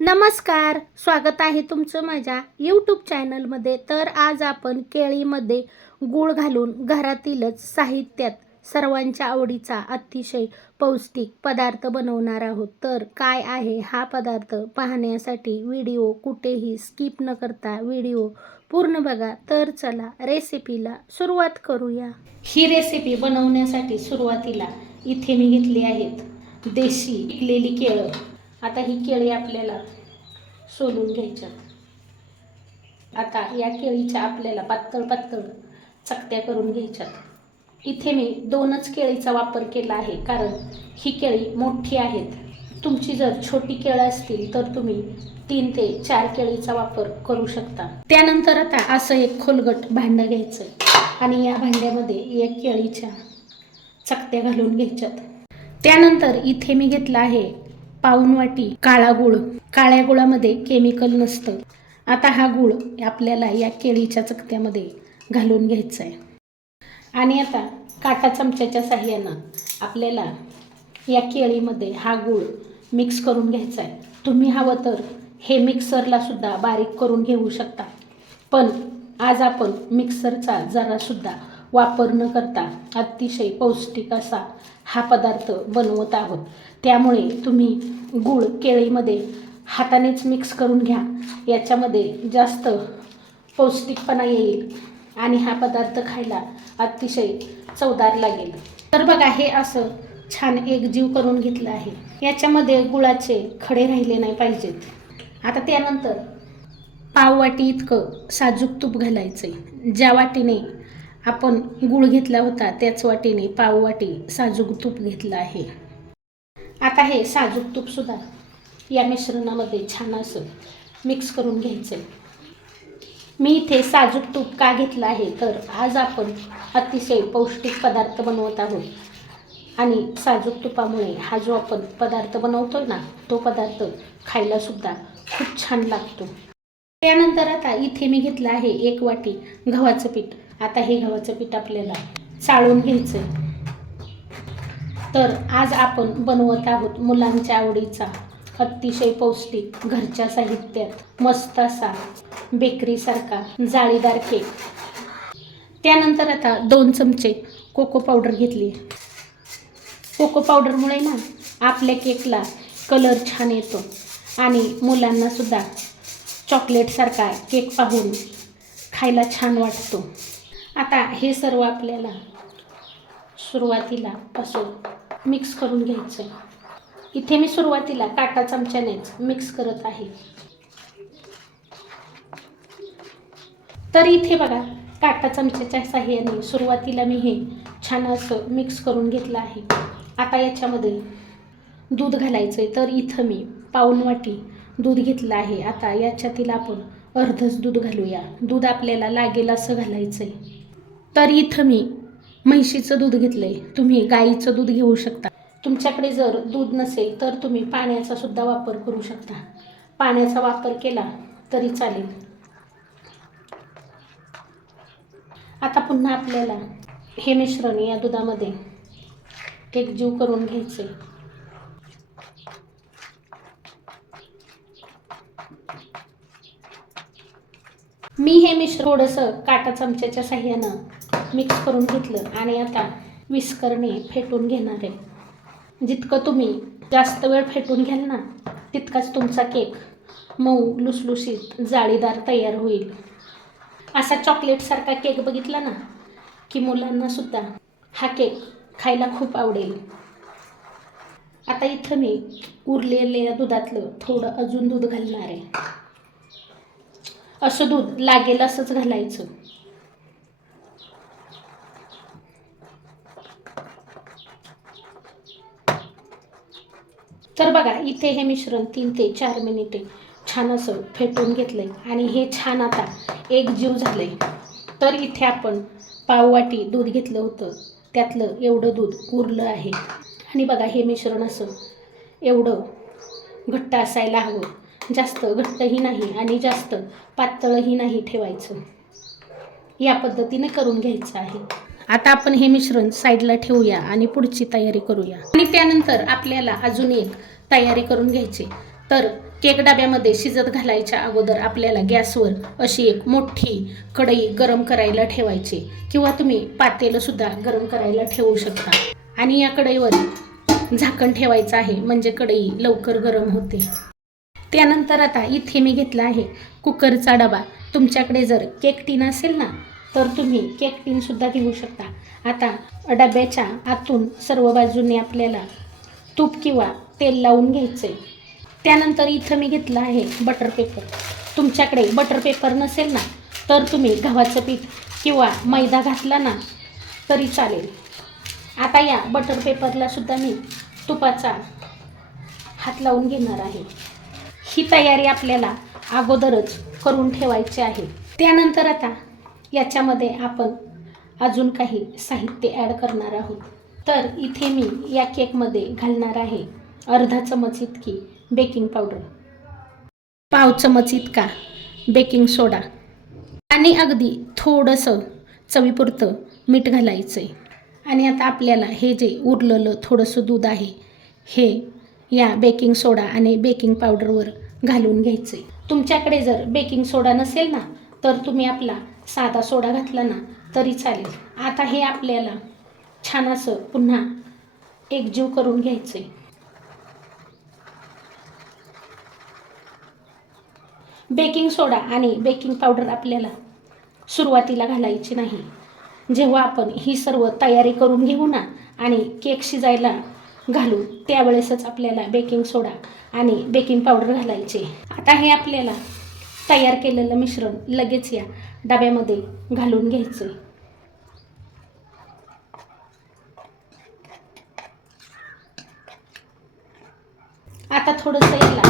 नमस्कार, स्वागत आहे तुमचं माझ्या यूट्यूब चॅनलमध्ये. तर आज आपण केळीमध्ये गूळ घालून घरातीलच साहित्यात सर्वांच्या आवडीचा अतिशय पौष्टिक पदार्थ बनवणार आहोत. तर काय आहे हा पदार्थ पाहण्यासाठी व्हिडिओ कुठेही स्किप न करता व्हिडिओ पूर्ण बघा. तर चला रेसिपीला सुरुवात करूया. ही रेसिपी बनवण्यासाठी सुरुवातीला इथे मी घेतली आहेत देशी पिकलेली केळं. आता ही केळी आपल्याला सोलून घ्यायच्या. आता या केळीच्या आपल्याला पातळ पातळ चकत्या करून घ्यायच्यात. इथे मी 2च केळीचा वापर केला आहे कारण ही केळी मोठी आहेत. तुमची जर छोटी केळं असतील तर तुम्ही 3 ते 4 केळीचा वापर करू शकता. त्यानंतर आता असं एक खोलगट भांडं घ्यायचं आणि या भांड्यामध्ये एक केळीच्या चकत्या घालून घ्यायच्यात. त्यानंतर इथे मी घेतला आहे पाऊण वाटी काळा गूळ. काळ्या गुळामध्ये केमिकल नसतं. आता हा गूळ आपल्याला या केळीच्या चकत्यामध्ये घालून घ्यायचा आहे आणि आता काटा चमच्याच्या साहाय्यानं आपल्याला या केळीमध्ये हा गूळ मिक्स करून घ्यायचा आहे. तुम्ही हवं तर हे मिक्सरला सुद्धा बारीक करून घेऊ शकता, पण आज आपण मिक्सरचा जरासुद्धा वापर न करता अतिशय पौष्टिक असा हा पदार्थ बनवत आहोत. त्यामुळे तुम्ही गूळ केळीमध्ये हातानेच मिक्स करून घ्या. याच्यामध्ये जास्त पौष्टिकपणा येईल आणि हा पदार्थ खायला अतिशय चवदार लागेल. तर बघा, हे असं छान एकजीव करून घेतलं आहे. याच्यामध्ये गुळाचे खडे राहिले नाही पाहिजेत. आता त्यानंतर पाव वाटी इतकं साजूक तूप घालायचं आहे. ज्या वाटीने आपण गूळ घेतला होता त्याच वाटीने पाव वाटी साजूक तूप घेतलं आहे. आता हे साजूक तूप सुद्धा या मिश्रणामध्ये छान असं मिक्स करून घ्यायचं. मी इथे साजूक तूप का घेतलं आहे तर आज आपण अतिशय पौष्टिक पदार्थ बनवत आहोत आणि साजूक तुपामुळे हा जो आपण पदार्थ बनवतोय ना तो पदार्थ खायला सुद्धा खूप छान लागतो. त्यानंतर आता इथे मी घेतलं आहे 1 वाटी गव्हाचं पीठ. आता हे गव्हाचं पीठ आपल्याला चाळून घ्यायचं. तर आज आपण बनवत आहोत मुलांच्या आवडीचा अतिशय पौष्टिक घरच्या साहित्यात मस्त असा बेकरीसारखा जाळीदार केक. त्यानंतर आता 2 चमचे कोको पावडर घेतली. कोको पावडरमुळे ना आपल्या केकला कलर छान येतो आणि मुलांना सुद्धा चॉकलेटसारखा केक पाहून खायला छान वाटतो. आता हे सर्व आपल्याला सुरुवातीला असं मिक्स करून घ्यायचं. इथे मी सुरुवातीला काटा चमच्यानेच मिक्स करत आहे. तर इथे बघा, काटा चमच्याच्या साहाय्याने सुरुवातीला मी हे छान असं मिक्स करून घेतलं आहे. आता याच्यामध्ये दूध घालायचं आहे. तर इथं मी पाऊण वाटी दूध घेतलं आहे. आता याच्यातील आपण अर्धच दूध घालूया. दूध आपल्याला लागेल असं घालायचं आहे. तर इथं मी म्हैशीचं दूध घेतलं आहे. तुम्ही गाईचं दूध घेऊ शकता. तुमच्याकडे जर दूध नसेल तर तुम्ही पाण्याचा सुद्धा वापर करू शकता. पाण्याचा वापर केला तरी चालेल. आता पुन्हा आपल्याला हे मिश्रण या दुधामध्ये एकजीव करून घ्यायचे. मी हे मिश्रण थोडंसं काटा चमच्याच्या साहाय्यानं मिक्स करून घेतलं आणि आता विस्करने फेटून घेणार आहे. जितकं तुम्ही जास्त वेळ फेटून घ्याल ना तितकाच तुमचा केक मऊ लुसलुशीत जाळीदार तयार होईल. असा चॉकलेटसारखा केक बघितला ना की मुलांना सुद्धा हा केक खायला खूप आवडेल. आता इथं मी उरलेल्या दुधातलं थोडं अजून दूध घालणार आहे. असं दूध लागेल असंच घालायचं. तर बघा, इथे हे मिश्रण 3 ते 4 मिनिटे छान असं फेटून घेतलंय आणि हे छान आता एकजीव झालंय. तर इथे आपण पाव वाटी दूध घेतलं होतं त्यातलं एवढं दूध उरलं आहे आणि बघा, हे मिश्रण असं एवढं घट्ट असायला हवं. जास्त घट्टही नाही आणि जास्त पातळही नाही ठेवायचं. या पद्धतीने करून घ्यायचं आहे. आता आपण हे मिश्रण साईडला ठेवूया आणि पुढची तयारी करूया. आणि त्यानंतर आपल्याला अजून एक तयारी करून घ्यायची. तर केक डब्यामध्ये शिजत घालायच्या अगोदर आपल्याला गॅसवर अशी एक मोठी कढई गरम करायला ठेवायची, किंवा तुम्ही पातेलंसुद्धा गरम करायला ठेवू शकता. आणि या कढईवर झाकण ठेवायचं आहे, म्हणजे कढई लवकर गरम होते. त्यानंतर आता इथे मी घेतला आहे कुकरचा डबा. तुमच्याकडे जर केक टीन असेल ना, तर तुम्ही केक टीनसुद्धा घेऊ शकता. आता डब्याच्या आतून सर्व बाजूने आपल्याला तूप किंवा तेल लावून घ्यायचं आहे. त्यानंतर इथं मी घेतलं आहे बटर पेपर. तुमच्याकडे बटर पेपर नसेल ना, तर तुम्ही गव्हाचं पीठ किंवा मैदा घातला ना तरी चालेल. आता या बटर पेपरला सुद्धा मी तुपाचा हात लावून घेणार आहे. ही तयारी आपल्याला अगोदरच करून ठेवायची आहे. त्यानंतर आता याच्यामध्ये आपण अजून काही साहित्य ॲड करणार आहोत. तर इथे मी या केकमध्ये घालणार आहे अर्धा चमच इतकी बेकिंग पावडर, पाव चमच इतका बेकिंग सोडा आणि अगदी थोडंसं चवीपुरतं मीठ घालायचं आहे. आणि आता आपल्याला हे जे उरलेलं थोडंसं दूध आहे हे या बेकिंग सोडा आणि बेकिंग पावडरवर घालून घ्यायचं आहे. तुमच्याकडे जर बेकिंग सोडा नसेल ना, तर तुम्ही आपला साधा सोडा घातला ना तरी चालेल. आता हे आपल्याला छान असं पुन्हा एकजीव करून घ्यायचं आहे. बेकिंग सोडा आणि बेकिंग पावडर आपल्याला सुरुवातीला घालायची नाही. जेव्हा आपण ही सर्व तयारी करून घेऊ ना आणि केक शिजायला घालू, त्यावेळेसच आपल्याला बेकिंग सोडा आणि बेकिंग पावडर घालायचे. आता हे आपल्याला तयार केलेलं मिश्रण लगेच या डब्यामध्ये घालून घ्यायचं. आता थोडंसं याला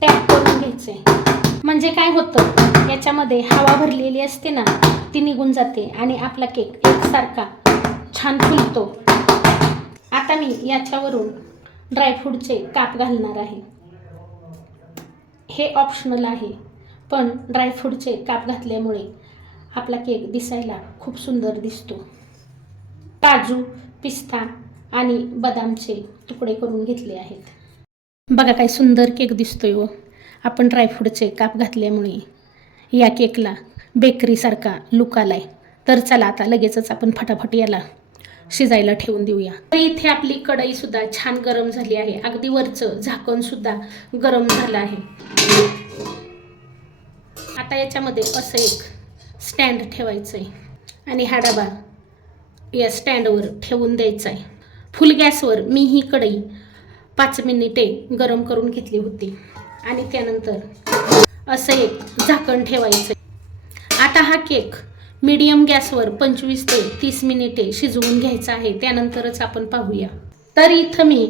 टॅप करून घ्यायचं, म्हणजे काय होतं, याच्यामध्ये हवा भरलेली असते ना ती निघून जाते आणि आपला केक एकसारखा छान फुलतो. आता मी याच्यावरून ड्रायफ्रूटचे काप घालणार आहे. हे ऑप्शनल आहे, पण ड्रायफ्रूटचे काप घातल्यामुळे आपला केक दिसायला खूप सुंदर दिसतो. काजू, पिस्ता आणि बदामचे तुकडे करून घेतले आहेत. बघा काय सुंदर केक दिसतोय हो. आपण ड्रायफ्रूटचे काप घातल्यामुळे या केकला बेकरीसारखा लुक आलाय. तर चला आता लगेचच आपण फटाफट याला शिजायला ठेवून देऊया. तर इथे आपली कढईसुद्धा छान गरम झाली आहे. अगदी वरचं झाकणसुद्धा गरम झालं आहे. आता याच्यामध्ये असं एक स्टँड ठेवायचं आहे आणि हा डबा या स्टँडवर ठेवून द्यायचा आहे. फुल गॅसवर मी ही कढई 5 मिनिटे गरम करून घेतली होती आणि त्यानंतर असं एक झाकण ठेवायचं. आता हा केक मीडियम गॅसवर 25 ते 30 मिनिटे शिजवून घ्यायचा आहे. त्यानंतरच आपण पाहूया. तर इथं मी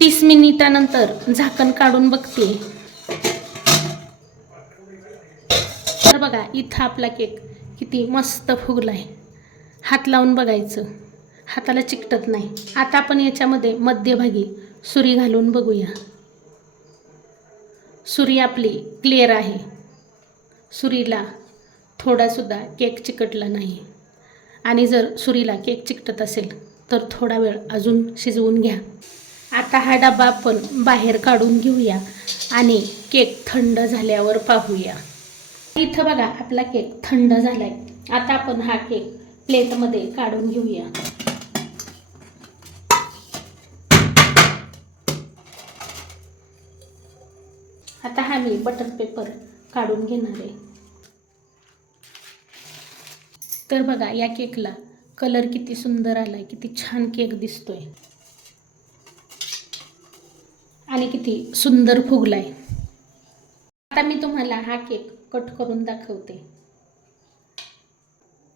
30 मिनिटानंतर झाकण काढून बघते. तर बघा इथं आपला केक किती मस्त फुगलाय. हात लावून बघायचं, हाताला चिकटत नाही. आता आपण याच्यामध्ये मध्यभागी सुरी घालून बघूया. सुरी आपली क्लिअर आहे. सुरीला थोडासुद्धा केक चिकटला नाही. आणि जर सुरीला केक चिकटत असेल तर थोडा वेळ अजून शिजवून घ्या. आता हा डबा आपण बाहेर काढून घेऊया आणि केक थंड झाल्यावर पाहूया. इथं बघा आपला केक थंड झालाय. आता आपण हा केक प्लेटमध्ये काढून घेऊया. आता हा मी बटर पेपर काढून घेणार आहे. तर बघा या केकला कलर किती सुंदर आलाय, किती छान केक दिसतोय आणि किती सुंदर फुगलाय. आता मी तुम्हाला हा केक कट करून दाखवते.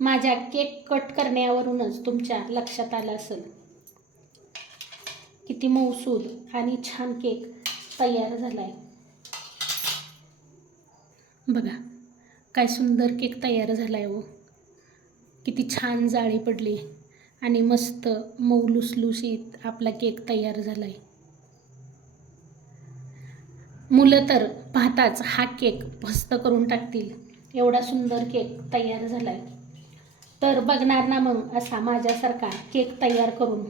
माझ्या केक कट करण्यावरूनच तुमच्या लक्षात आलं असेल किती मऊसूद आणि छान केक तयार झालाय. बघा काय सुंदर केक तयार झालाय हो. किती छान जाळी पडली आणि मस्त मऊ लुसलुशीत आपला केक तयार झालाय. मुलं तर पाहताच हा केक मस्त करून टाकतील, एवढा सुंदर केक तयार झालाय. तर बघणार ना मग असा माझ्यासारखा केक तयार करून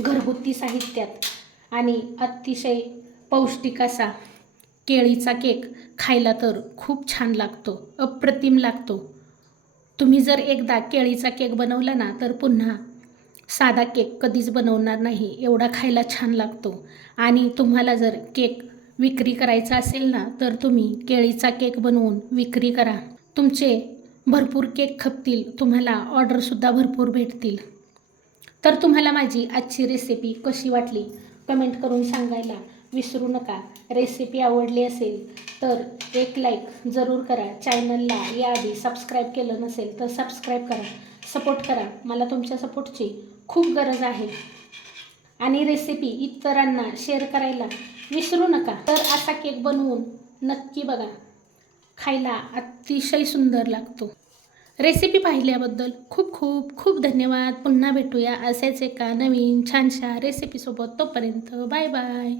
घरगुती साहित्यात आणि अतिशय पौष्टिक असा केळीचा केक खायला तर खूप छान लागतो, अप्रतिम लागतो. तुम्ही जर एकदा केळीचा केक बनवला ना तर पुन्हा साधा केक कधीच बनवणार नाही, एवढा खायला छान लागतो. आणि तुम्हाला जर केक विक्री करायचा असेल ना तर तुम्ही केळीचा केक बनवून विक्री करा. तुमचे भरपूर केक खपतील, तुम्हाला ऑर्डरसुद्धा भरपूर भेटतील. तर तुम्हाला माझी आजची रेसिपी कशी वाटली कमेंट करून सांगायला विसरू नका. रेसिपी आवडली असेल तर एक लाईक जरूर करा. चॅनलला याआधी सबस्क्राईब केलं नसेल तर सबस्क्राईब करा, सपोर्ट करा. मला तुमच्या सपोर्टची खूप गरज आहे. आणि रेसिपी इतरांना शेअर करायला विसरू नका. तर असा केक बनवून नक्की बघा, खायला अतिशय सुंदर लागतो. रेसिपी पाहिल्याबद्दल खूप खूप खूप धन्यवाद. पुन्हा भेटूया असेच एका नवीन छानशा रेसिपीसोबत. तोपर्यंत बाय बाय.